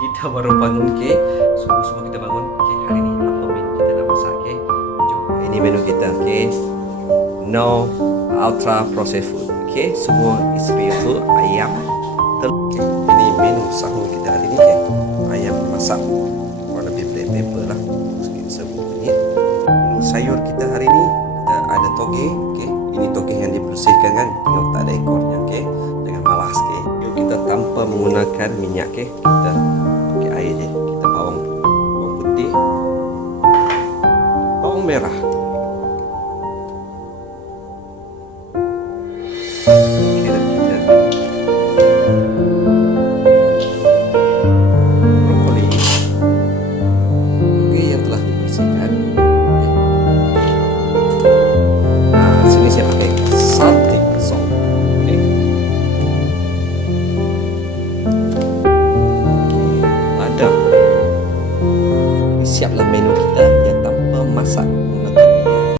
Kita baru bangun, okey. Subuh-subuh kita bangun. Okey, hari ni apa menu kita nak masak, okey? Jom. Ini menu kita, okey. No ultra processed food. Okey, semua is real food, ayam. Okey, ini menu sahur kita hari ni, okey. Ayam masak. Kurang lebih black pepper lah. Sikit serbuk kunyit. Menu sayur kita hari ni, kita ada toge, okey. Ini toge yang dibersihkan kan. Tengok tak ada ekornya, okey. Dengan malas, okey. Kita tanpa menggunakan minyak, okey. Kita pakai air je. Kita bawang putih, bawang merah, okey, dan kita brokoli, okey, yang telah dibersihkan, okey. Sini saya pakai salted salt, okey. Okey, lada. Ini siaplah menu